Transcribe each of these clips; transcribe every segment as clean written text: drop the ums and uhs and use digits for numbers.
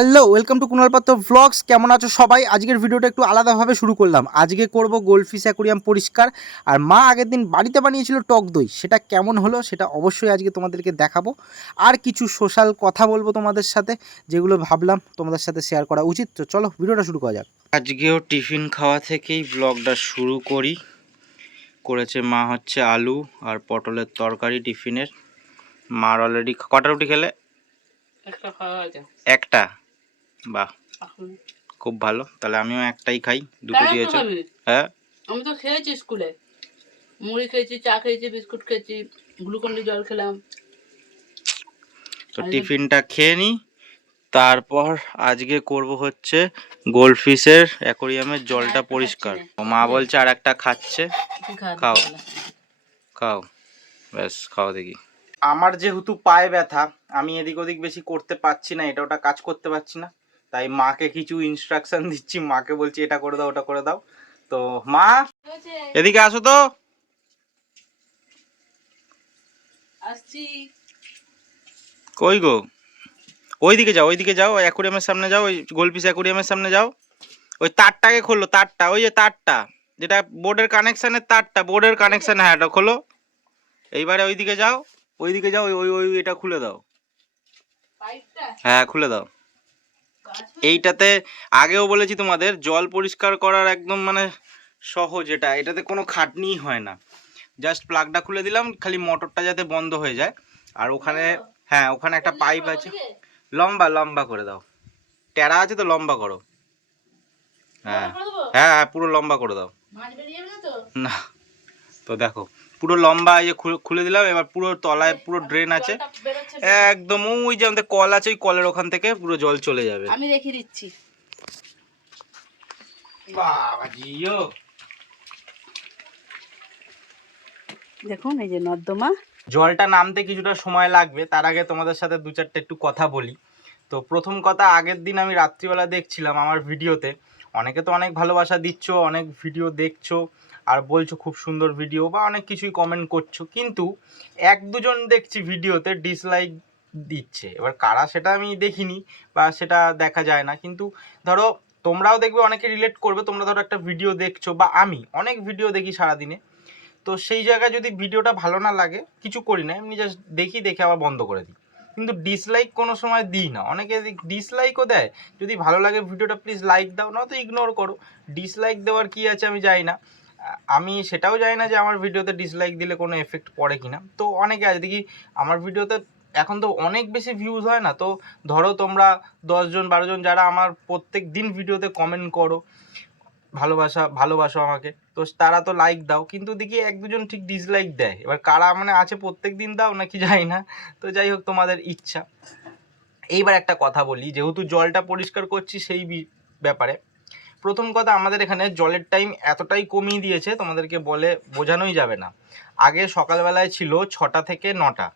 Hello, welcome to Kunal পাত্র vlogs. কেমন আছো সবাই? আজকের ভিডিওটা একটু আলাদাভাবে শুরু করলাম। আজকে করব গোল্ডফিশ অ্যাকোরিয়াম পরিষ্কার। আর মা আগের দিন বাড়িতে বানিয়েছিল টক দই, সেটা কেমন হলো সেটা অবশ্যই আজকে তোমাদেরকে দেখাবো। আর কিছু সোশ্যাল কথা বলবো তোমাদের সাথে, যেগুলো ভাবলাম তোমাদের সাথে শেয়ার করা উচিত। তো চলো ভিডিওটা শুরু করা যাক। আজকেও টিফিন খাওয়া থেকেই ব্লগটা শুরু করেছে মা হচ্ছে আলু আর পটলের তরকারি টিফিনের। মার অলরেডি কটা রুটি খেলে? একটা। বাহ, খুব ভালো। তাহলে আমিও একটাই খাই, দুটো দিয়েছো। হ্যাঁ, আমি তো খেয়েছি স্কুলে, মুড়ি খেয়েছি, চা খেয়েছি, বিস্কুট খেয়েছি, গ্লুকন ডি জল খেলাম। তো টিফিনটা খেয়ে নি, তারপর আজকে করব হচ্ছে গোল্ডফিশের অ্যাকোরিয়ামের জলটা পরিষ্কার। মা বলছে আর একটা খাচ্ছে, খাও খাও, ব্যাস খাও দেখি। আমার যেহেতু পায়ে ব্যথা, আমি এদিক ওদিক বেশি করতে পারছি না, এটা ওটা কাজ করতে পারছি না, তাই মাকে কিছু ইনস্ট্রাকশন দিচ্ছি। মাকে বলছি এটা করে দাও, ওটা করে দাও। তো মা এদিকে আসো তো। আসছি। কই গো? ওইদিকে যাও, ওইদিকে যাও, ওই অ্যাকোরিয়ামের সামনে যাও, ওই গোল্ডফিশ অ্যাকোরিয়ামের সামনে যাও। ওই তারটাকে খোলো, তারটা, ওই যে তারটা, যেটা বোর্ডের কানেকশনের তারটা, বোর্ডের কানেকশন, হ্যাঁ এটা খোলো। এইবারে ওইদিকে যাও, ওইদিকে যাও, ওই ওই ওই এটা খুলে দাও। হ্যাঁ খুলে দাও। এইটাতে আগেও বলেছি তোমাদের, জল পরিষ্কার করার একদম মানে সহজ এটা, এটাতে কোনো খাটনিই হয় না। জাস্ট প্লাগটা খুলে দিলাম, খালি মোটরটা যাতে বন্ধ হয়ে যায়। আর ওখানে, হ্যাঁ ওখানে একটা পাইপ আছে। লম্বা লম্বা করে দাও, টেরা আছে তো লম্বা করো। হ্যাঁ হ্যাঁ হ্যাঁ, পুরো লম্বা করে দাও। না, তো দেখো পুরো লম্বা, এই যে খুলে দিলাম। এবার পুরো তলায় পুরো ড্রেন আছে একদম, ওই যে আমাদের কল আছে, ওই কলের ওখান থেকে পুরো জল চলে যাবে। আমি রেখে দিচ্ছি। বাবা জিও, দেখুন এই যে নর্দমা। জলটা নামতে কিছুটা সময় লাগবে, তার আগে তোমাদের সাথে দু চারটে একটু কথা বলি। তো প্রথম কথা, আগের দিন আমি রাত্রিবেলা দেখছিলাম আমার ভিডিওতে, অনেকে তো অনেক ভালোবাসা দিচ্ছ, অনেক ভিডিও দেখছো আর বলছো খুব সুন্দর ভিডিও বা অনেক কিছুই কমেন্ট করছো, কিন্তু এক দুজন দেখছি ভিডিওতে ডিসলাইক দিচ্ছে। এবার কারা সেটা আমি দেখিনি বা সেটা দেখা যায় না, কিন্তু ধরো তোমরাও দেখবে, অনেকে রিলেট করবে। তোমরা ধরো একটা ভিডিও দেখছো বা আমি অনেক ভিডিও দেখি সারাদিনে, তো সেই জায়গায় যদি ভিডিওটা ভালো না লাগে, কিছু করি না, এমনি জাস্ট দেখি, দেখে আবার বন্ধ করে দিই, কিন্তু ডিসলাইক কোনো সময় দিই না। অনেকে ডিসলাইকও দেয়। যদি ভালো লাগে ভিডিওটা প্লিজ লাইক দাও, না তো ইগনোর করো। ডিসলাইক দেওয়ার কি আছে আমি জানি না, আমি সেটাও জানি না যে আমার ভিডিওতে ডিসলাইক দিলে কোনো এফেক্ট পড়ে কিনা। তো অনেকে আছে দেখি আমার ভিডিওতে, এখন তো অনেক বেশি ভিউজ হয় না, তো ধরো তোমরা 10 জন 12 জন যারা আমার প্রত্যেক দিন ভিডিওতে কমেন্ট করো, ভালোবাসো আমাকে, তো তারা তো লাইক দাও, কিন্তু দেখি এক দুজন ঠিক ডিসলাইক দেয়। এবার কারা মানে আছে প্রত্যেক দিন দাও নাকি জানি না, তো যাই হোক তোমাদের ইচ্ছা। এইবার একটা কথা বলি, যেহেতু জলটা পরিষ্কার করছি সেই ব্যাপারে। প্রথম কথা, আমাদের এখানে জলের টাইম এতটাই কমিয়ে দিয়েছে, তোমাদেরকে বলে বোঝানোই যাবে না। আগে সকালবেলায় ছিল 6টা থেকে 9টা,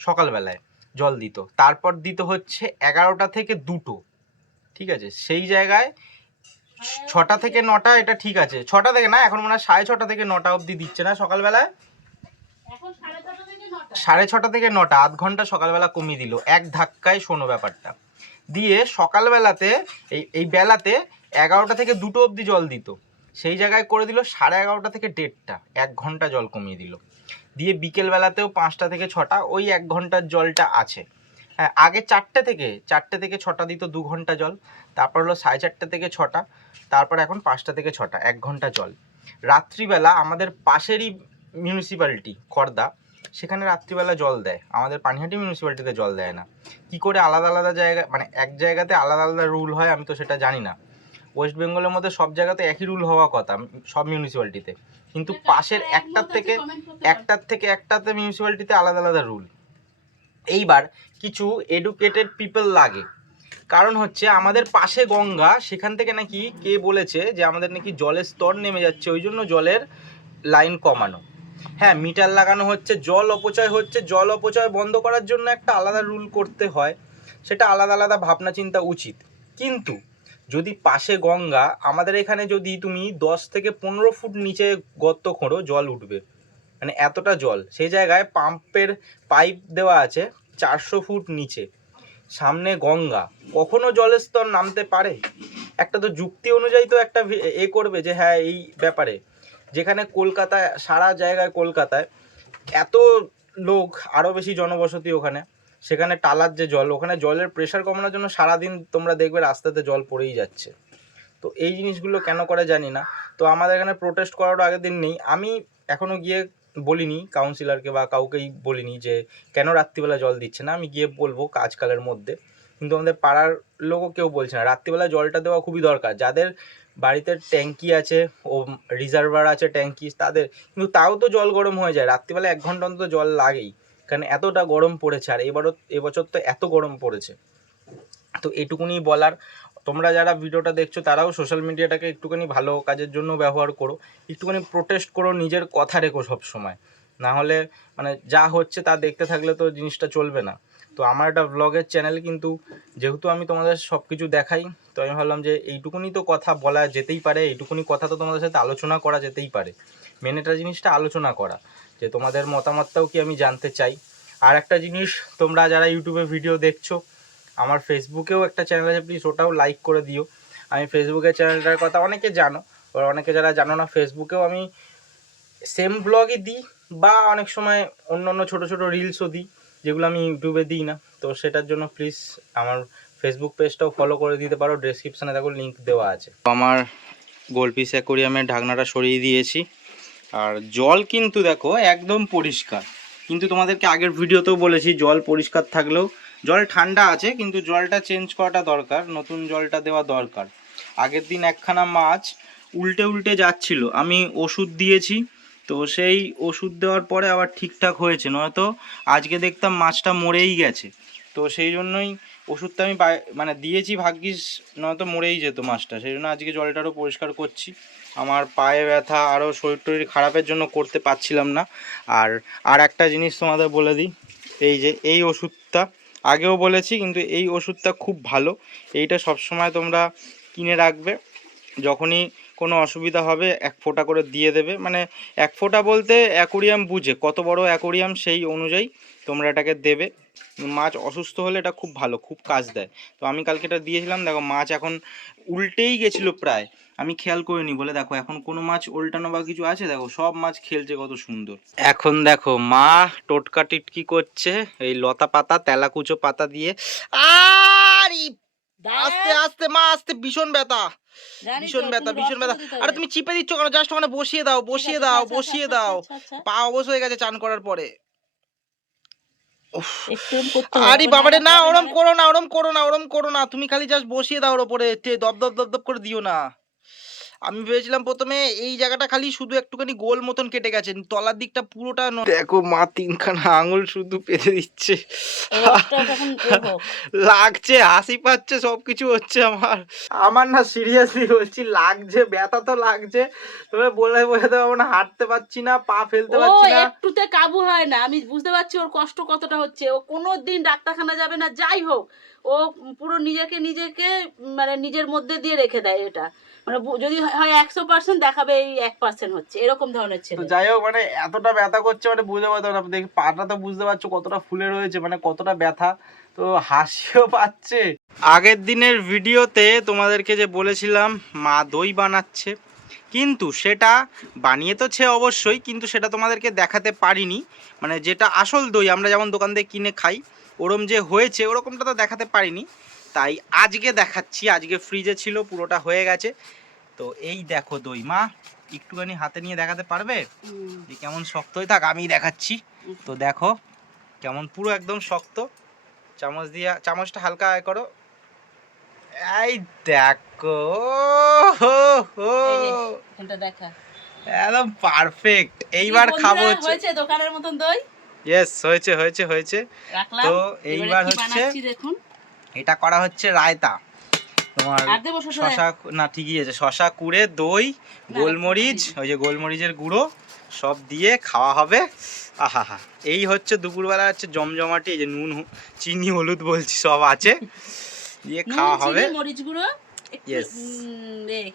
সকালবেলায় জল দিত, তারপর দিত হচ্ছে 11টা থেকে 2টো, ঠিক আছে। সেই জায়গায় 6টা থেকে 9টা এটা ঠিক আছে, 6টা থেকে না, এখন মনে হয় 6:30 থেকে 9টা অবধি দিচ্ছে না সকালবেলায়। 6:30 থেকে 9টা, আধ ঘন্টা সকালবেলা কমিয়ে দিল এক ধাক্কায়। শোনো ব্যাপারটা, দিয়ে সকালবেলাতে এই বেলাতে 11টা থেকে 2টো অবধি জল দিত, সেই জায়গায় করে দিল 11:30 থেকে 1:30, 1 ঘন্টা জল কমিয়ে দিল। দিয়ে বিকেলবেলাতেও 5টা থেকে 6টা, ওই 1 ঘন্টার জলটা আছে। হ্যাঁ, আগে 4টে থেকে 6টা দিত 2 ঘন্টা জল, তারপর হলো 4:30 থেকে 6টা, তারপর এখন 5টা থেকে 6টা, 1 ঘন্টা জল। রাত্রিবেলা আমাদের পাশেরই মিউনিসিপ্যালিটি খড়দা, সেখানে রাত্রিবেলা জল দেয়, আমাদের পানিহাটি মিউনিসিপ্যালিটিতে জল দেয় না। কি করে আলাদা আলাদা জায়গা, মানে এক জায়গাতে আলাদা আলাদা রুল হয় আমি তো সেটা জানি না। ওয়েস্ট বেঙ্গলের মধ্যে সব জায়গাতে একই রুল হওয়া কথা, সব মিউনিসিপ্যালিটিতে, কিন্তু পাশের একটার থেকে একটাতে মিউনিসিপ্যালিটিতে আলাদা আলাদা রুল। এইবার কিছু এডুকেটেড পিপল লাগে, কারণ হচ্ছে আমাদের পাশে গঙ্গা, সেখান থেকে নাকি কে বলেছে যে আমাদের নাকি জলের স্তর নেমে যাচ্ছে, ওই জন্য জলের লাইন কমানো। হ্যাঁ, মিটার লাগানো হচ্ছে, জল অপচয় হচ্ছে, জল অপচয় বন্ধ করার জন্য একটা আলাদা রুল করতে হয়, সেটা আলাদা আলাদা ভাবনা চিন্তা উচিত। কিন্তু যদি পাশে গঙ্গা, আমাদের এখানে যদি তুমি 10 থেকে 15 ফুট নিচে গর্ত খোঁড়ো, জল উঠবে, মানে এতটা জল। সেই জায়গায় পাম্পের পাইপ দেওয়া আছে 400 ফুট নিচে, সামনে গঙ্গা, কখনো জলের স্তর নামতে পারে? একটা তো যুক্তি অনুযায়ী তো একটা করবে যে হ্যাঁ এই ব্যাপারে, যেখানে কলকাতায় সারা জায়গায় কলকাতায় এত লোক, আরও বেশি জনবসতি ওখানে, সেখানে টালার যে জল, ওখানে জলের প্রেশার কমানোর জন্য সারাদিন তোমরা দেখবে রাস্তাতে জল পড়েই যাচ্ছে। তো এই জিনিসগুলো কেন করে জানি না। তো আমাদের এখানে প্রোটেস্ট করারও আগের দিন নেই, আমি এখনও গিয়ে বলিনি কাউন্সিলরকে বা কাউকেই বলিনি যে কেন রাত্রিবেলা জল দিচ্ছে না, আমি গিয়ে বলবো আজকালের মধ্যে। কিন্তু আমাদের পাড়ার লোকও কেউ বলছে না। রাত্রিবেলা জলটা দেওয়া খুবই দরকার, যাদের বাড়িতে ট্যাঙ্কি আছে ও রিজার্ভার আছে ট্যাঙ্কি তাদের, কিন্তু তাও তো জল গরম হয়ে যায় রাত্রিবেলা, 1 ঘন্টা অন্তত জল লাগেই, কারণ এতটা গরম পড়েছে। আর এবছর তো এত গরম পড়েছে। তো এটুকুনি বলার, তোমরা যারা ভিডিওটা দেখছো তারাও সোশ্যাল মিডিয়াটাকে একটুখানি ভালো কাজের জন্য ব্যবহার করো, একটুখানি প্রোটেস্ট করো, নিজের কথা রেখো সব সময়, না হলে মানে যা হচ্ছে তা দেখতে থাকলে তো জিনিসটা চলবে না। তো আমার একটা ব্লগের চ্যানেল, কিন্তু যেহেতু আমি তোমাদের সব কিছু দেখাই, তো আমি ভাবলাম যে এইটুকুনি তো কথা বলা যেতেই পারে, এইটুকুনি কথা তো তোমাদের সাথে আলোচনা করা যেতেই পারে, মেন এটা জিনিসটা আলোচনা করা, যে তোমাদের মতামতটাও কি আমি জানতে চাই। আর একটা জিনিস, তোমরা যারা ইউটিউবে ভিডিও দেখছো, আমার ফেসবুকেও একটা চ্যানেল আছে, প্লিজ ওটাও লাইক করে দিও। আমি ফেসবুকের চ্যানেলটার কথা অনেকে জানো, আর অনেকে যারা জানো না, ফেসবুকেও আমি সেম ব্লগই দিই, বা অনেক সময় অন্য অন্য ছোটো ছোটো রিলসও দিই, যেগুলো আমি ইউটিউবে দিই না। তো সেটার জন্য প্লিজ আমার ফেসবুক পেজটাও ফলো করে দিতে পারো, ডেসক্রিপশানে দেখো লিঙ্ক দেওয়া আছে। আমার গোলপিস অ্যাকোরিয়ামের ঢাকনাটা সরিয়ে দিয়েছি, আর জল কিন্তু দেখো একদম পরিষ্কার। কিন্তু তোমাদেরকে আগের ভিডিওতেও বলেছি, জল পরিষ্কার থাকলেও জল ঠান্ডা আছে, কিন্তু জলটা চেঞ্জ করাটা দরকার, নতুন জলটা দেওয়া দরকার। আগের দিন একখানা মাছ উল্টে উল্টে যাচ্ছিল, আমি ওষুধ দিয়েছি, তো সেই ওষুধ দেওয়ার পরে আবার ঠিকঠাক হয়েছে, নয়তো আজকে দেখতাম মাছটা মরেই গেছে। তো সেই জন্যই ওষুধটা আমি মানে দিয়েছি, ভাগ্যিস, নয়তো মরেই যেত মাছটা। সেই জন্য আজকে জলটারও পরিষ্কার করছি। আমার পায়ে ব্যথা, আরও শরীর টরীর খারাপের জন্য করতে পারছিলাম না। আর একটা জিনিস তোমাদের বলে দিই, এই যে এই ওষুধটা আগেও বলেছি, কিন্তু এই ওষুধটা খুব ভালো, এইটা সবসময় তোমরা কিনে রাখবে, যখনই কোনো অসুবিধা হবে 1 ফোঁটা করে দিয়ে দেবে, মানে 1 ফোঁটা বলতে অ্যাকোরিয়াম বুঝে, কত বড় অ্যাকোরিয়াম সেই অনুযায়ী তোমরা এটাকে দেবে। মাছ অসুস্থ হলে এটা খুব ভালো, খুব কাজ দেয়। তো আমি কালকে এটা দিয়েছিলাম, দেখো মাছ এখন উল্টেই গেছিলো প্রায়, আমি খেয়াল করিনি বলে, দেখো এখন কোনো মাছ উল্টানো বা কিছু আছে, দেখো সব মাছ খেলছে কত সুন্দর। এখন দেখো মা টোটকা টিটকি করছে এই লতা পাতা, তেলাকুচো পাতা দিয়ে। আর আস্তে আস্তে মা, আস্তে, ভীষণ ব্যথা, ভীষণ ব্যথা, ভীষণ ব্যথা। আরে তুমি চিপে দিচ্ছ কেন? জাস্ট ওখানে বসিয়ে দাও, বসিয়ে দাও, বসিয়ে দাও। পা অবশ হয়ে গেছে চান করার পরে। আরে বাবারে, না ওরম করো না, ওরম করো না, ওরম করো না, তুমি খালি জাস্ট বসিয়ে দাও ওর ওপরে, দপ দপ দপ দপ করে দিও না। আমি ভেবেছিলাম প্রথমে এই জায়গাটা খালি শুধু একটুখানি গোল মতন কেটে গেছে, তলার দিকটা পুরোটা দেখো মা 3খানা আঙুল শুধু পেতে দিচ্ছে, লাগছে, হাসি পাচ্ছে, সবকিছু হচ্ছে আমার না, সিরিয়াসলি বলছি, লাগছে, ব্যথা তো লাগছে, তবে বলে বোঝাতে পারবো না, হাঁটতে পারছি না, পা ফেলতে পারছি না, একটুতে কাবু হয় না। আমি বুঝতে পারছি ওর কষ্ট কতটা হচ্ছে। ও কোনোদিন ডাক্তারখানা যাবে না, যাই হোক ও পুরো নিজেকে মানে নিজের মধ্যে দিয়ে রেখে দেয়। এটা মানে যদি হয় 100% দেখাবে এই 1% হচ্ছে, এরকম ধরনের ছেলে। যাই হোক, মানে এতটা ব্যথা করছে, মানে বুঝতে পারতো না, দেখি পাটা তো বুঝতে পারছো কতটা ফুলে রয়েছে, মানে কতটা ব্যথা, তো হাসিও পাচ্ছে। আগের দিনের ভিডিওতে তোমাদেরকে যে বলেছিলাম মা দই বানাচ্ছে, কিন্তু সেটা বানিয়েছে অবশ্যই, কিন্তু সেটা তোমাদেরকে দেখাতে পারিনি, মানে যেটা আসল দই আমরা যেমন দোকান থেকে কিনে খাই ওরম যে হয়েছে ওরকমটা তো দেখাতে পারিনি, তাই আজকে দেখাচ্ছি। আজকে ফ্রিজে ছিল, পুরোটা হয়ে গেছে। তো এই দেখো দই, মা একটুখানি হাতে নিয়ে দেখাতে পারবে যে কেমন শক্ত হয়ে? থাক আমি দেখাচ্ছি। তো দেখো কেমন পুরো একদম শক্ত, চামচ দিয়ে, চামচটা হালকা আয় করো, এই দেখো দেখা একদম পারফেক্ট। এইবার খাবো, হয়েছে দোকানের মতন দই। ইয়েস, হয়েছে হয়েছে হয়েছে। তো এইবার হচ্ছে দেখুন, এটা করা হচ্ছে রায়তা, তোমার শশা, না ঠিকই আছে, শশা কুড়ে, দই, গোলমরিচ, ওই যে গোলমরিচের গুঁড়ো সব দিয়ে খাওয়া হবে। আহা হা, এই হচ্ছে দুপুরবেলা হচ্ছে জমজমাটি, এই যে নুন চিনি হলুদ বলছি সব আছে, দিয়ে খাওয়া হবে। মরিচ গুঁড়ো,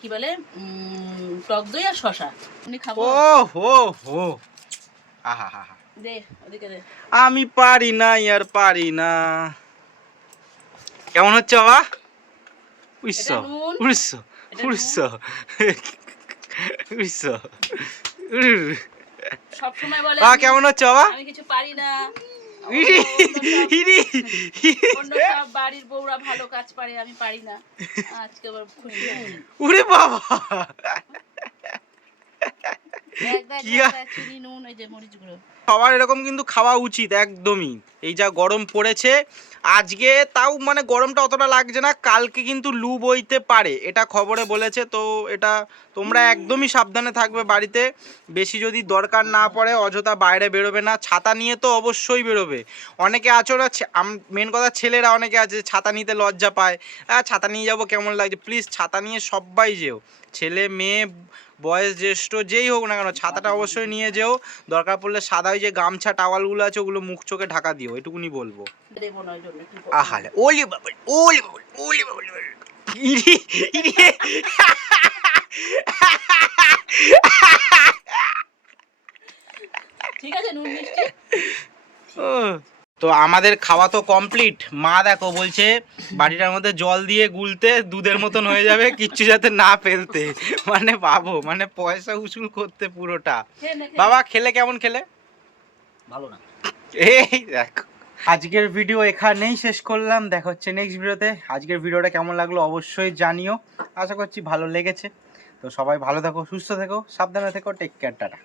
কি বলে, টক দই আর শশা খাবো। ও হো হো, আহা হা হা, দে ওদিকে দে। আমি পারি না, আর পারি না। কেমন হচ্ছে বাবা? এটা নুন, উড়িষ্যা এটা উড়িষ্যা উড়িষ্যা সব সময় বলে বাবা কেমন হচ্ছে বাবা? আমি কিছু পারি না। ইরি, ইরি। অন্য সব বাড়ির বউরা ভালো কাজ পারে, আমি পারি না। আজকে আবার খুশি হয়েছি। উরে বাবা দেখ দেখ কি দেখ, দেখ, চিনি নুন এই যে মরিচ গুঁড়ো। সবার এরকম কিন্তু খাওয়া উচিত একদমই। এই যা গরম পড়েছে আজকে, তাও মানে গরমটা অতটা লাগছে না, কালকে কিন্তু লু বইতে পারে, এটা খবরে বলেছে। তো এটা তোমরা একদমই সাবধানে থাকবে বাড়িতে, বেশি যদি দরকার না পড়ে অযথা বাইরে বেরোবে না। ছাতা নিয়ে তো অবশ্যই বেরোবে। অনেকে আছো না, মেন কথা ছেলেরা অনেকে আছে ছাতা নিতে লজ্জা পায়, ছাতা নিয়ে যাবো কেমন লাগছে। প্লিজ ছাতা নিয়ে সবাই যেও, ছেলে মেয়ে বয়স জ্যেষ্ঠ যেই হোক না কেন, ছাতাটা অবশ্যই নিয়ে যেও। দরকার পড়লে সাদা ওই যে গামছা টাওয়ালগুলো আছে ওগুলো মুখ চোখে ঢাকা দিও, এটুকুনি বলবো। দেবো না ওই জন্য কি করবো? আহালে ওলি বাবা ওলি বাবা ওলি বাবা ইরি ইরি ঠিক আছে নুন মিষ্টি। তো আমাদের খাওয়া তো কমপ্লিট। মা দেখো বলছে বাটিটার মধ্যে জল দিয়ে গুলতে দুধের মতন হয়ে যাবে, কিচ্ছু যাতে না ফেলতে। মানে ভাবো, মানে পয়সা উসুল করতে পুরোটা। খেয়ে নে, খেয়ে নে। বাবা খেলে কেমন খেলে? ভালো না। এই দেখো, আজকের ভিডিও এখানেই শেষ করলাম, দেখা হচ্ছে নেক্সট ভিডিওতে। আজকের ভিডিওটা কেমন লাগলো অবশ্যই জানিও, আশা করছি ভালো লেগেছে। তো সবাই ভালো থেকো, সুস্থ থেকো, সাবধানে থেকো, টেক কেয়ার, টাটা।